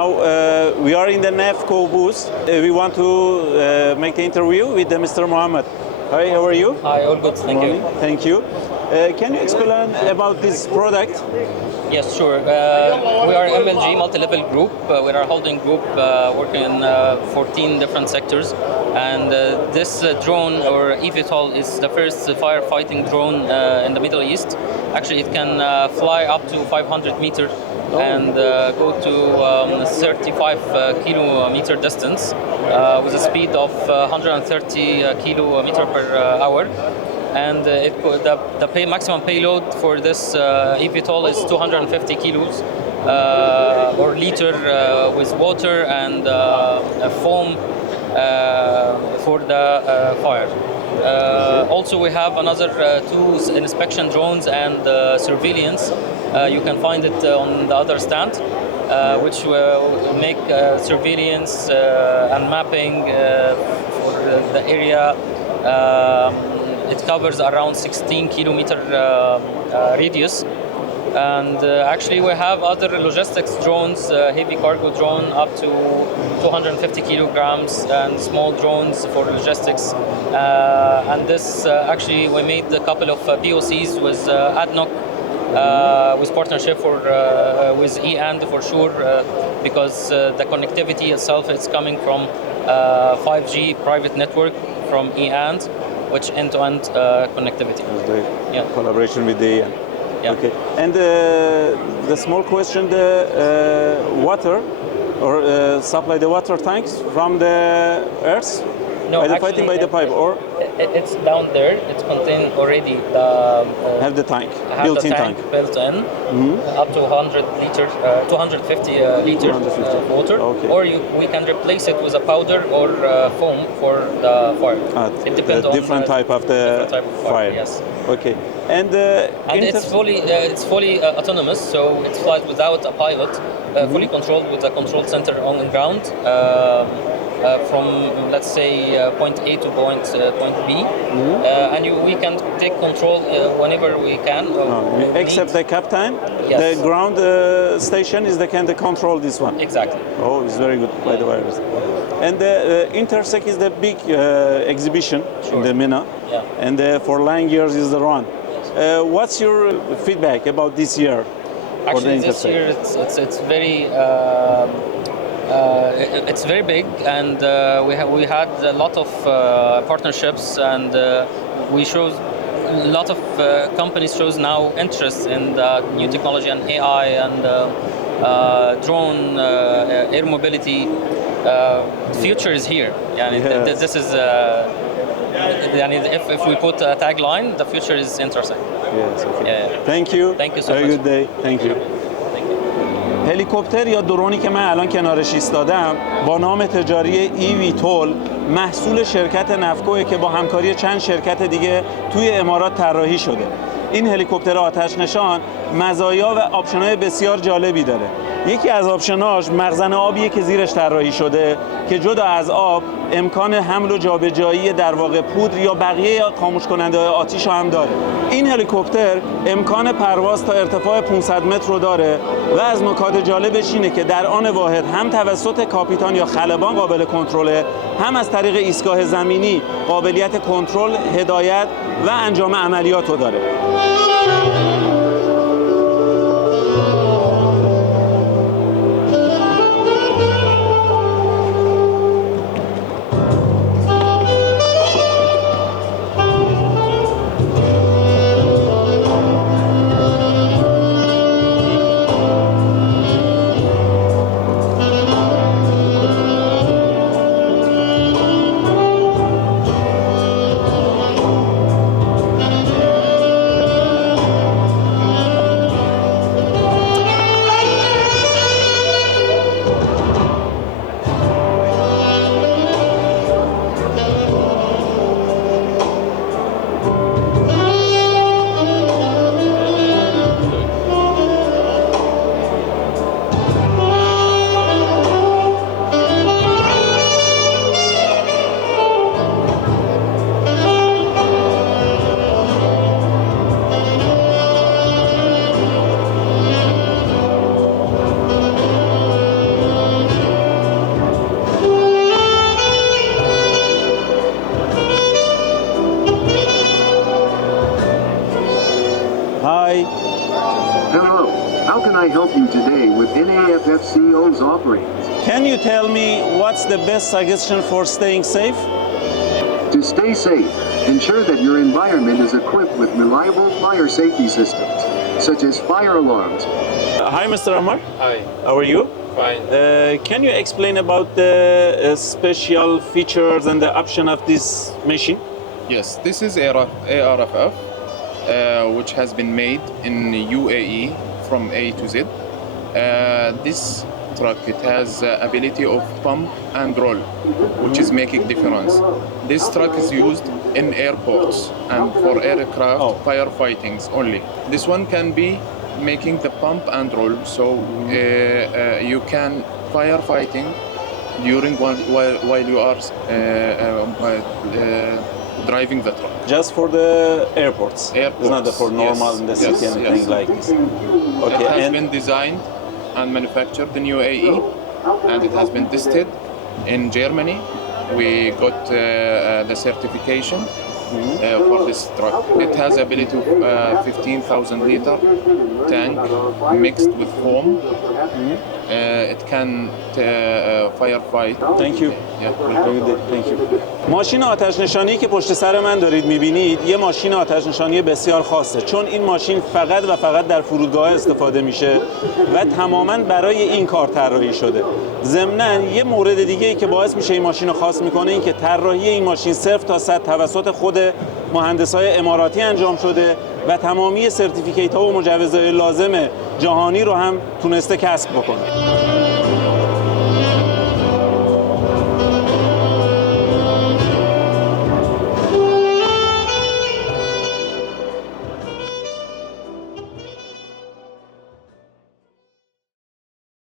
Now we are in the NAFFCO booth. We want to make an interview with Mr. Mohammed. Hi, how are you? Hi, all good, thank you. Thank you. Can you explain about this product? Yes, sure. We are MLG, multi-level group. We are a holding group working in 14 different sectors. And this drone, or eVTOL, is the first firefighting drone in the Middle East. Actually, it can fly up to 500 meters and go to 35 kilometer distance with a speed of 130 kilometer per hour. And the maximum payload for this eVTOL is 250 kilos or liter with water and foam for the fire. Also, we have another two inspection drones and surveillance. You can find it on the other stand, which will make surveillance and mapping for the area. It covers around 16 kilometer radius. And actually we have other logistics drones, heavy cargo drone up to 250 kilograms and small drones for logistics. And this actually we made a couple of POCs with ADNOC with partnership with eAnd for sure because the connectivity itself is coming from 5G private network from eAnd, which end-to-end connectivity. Yeah. Collaboration with the eAnd. Yeah. Okay. And the small question, the water or supply the water tanks from the earth? No, fighting by the pipe, or it's down there. It's contained already. The have the tank, built-in tank built in, up to 100 liters, 250 liters water. Okay. Or we can replace it with a powder or foam for the fire. It depends on different type of the fire. Yes. Okay. And it's fully autonomous, so it flies without a pilot, fully controlled with a control center on the ground. From let's say point A to point B, and we can take control whenever we can. Except the captain, yes. The ground station is the can control this one. Exactly. Oh, it's very good by the virus. And the Intersec is the big exhibition in the MENA, and for 9 years is the run. What's your feedback about this year? Actually, this year it's very. It's very big, and we had a lot of partnerships, and we shows a lot of companies shows now interest in the new technology and AI and drone air mobility. The future is here. Yes. This is if we put a tagline, the future is Intersec. Yes. Okay. Yeah. Thank you. Thank you so much. Have a good day. Thank you. هلیکوپتر یا درونی که من الان کنارش ایستادم با نام تجاری eVTOL محصول شرکت نفکوه که با همکاری چند شرکت دیگه توی امارات طراحی شده. این هلیکوپتر آتش نشان مزایا و آپشن‌های بسیار جالبی داره. یکی از آپشن‌هاش مخزن آبیه که زیرش طراحی شده که جدا از آب امکان حمل و جابجایی در واقع پودر یا بقیه خاموش کننده‌های آتش رو هم داره. این هلیکوپتر امکان پرواز تا ارتفاع 500 متر رو داره و از نکات جالبش اینه که در آن واحد هم توسط کاپیتان یا خلبان قابل کنترله، هم از طریق ایستگاه زمینی قابلیت کنترل، هدایت و انجام عملیات رو داره. How can I help you today with NAFFCO's offerings? Can you tell me what's the best suggestion for staying safe? To stay safe, ensure that your environment is equipped with reliable fire safety systems, such as fire alarms. Hi, Mr. Amar. Hi, How are you? fine. Can you explain about the special features and the option of this machine? Yes, this is ARFF, which has been made in UAE from A to Z. This truck, it has ability of pump and roll, which is making difference. This truck is used in airports and for aircraft firefightings only. This one can be making the pump and roll, so you can firefighting during while you are driving the truck. Just for the airports. It's not for normal in the city and anything like this. Okay, It has and been designed and manufactured in UAE, and it has been tested in Germany. We got the certification for this truck. It has ability of 15,000 liter tank mixed with foam. It can firefight. Thank you. Yeah. Thank you. ماشین آتش نشانی که پشت سر من دارید می‌بینید یه ماشین آتش نشانی بسیار خاصه، چون این ماشین فقط و فقط در فرودگاه استفاده میشه و تماماً برای این کار طراحی شده. ضمناً یه مورد دیگه‌ای که باعث میشه این ماشین رو خاص میکنه این که طراحی این ماشین صفر تا 100 توسط خود مهندسای اماراتی انجام شده و تمامی سرتیفیکیت‌ها و مجوزهای لازم جهانی رو هم تونسته کسب بکنه.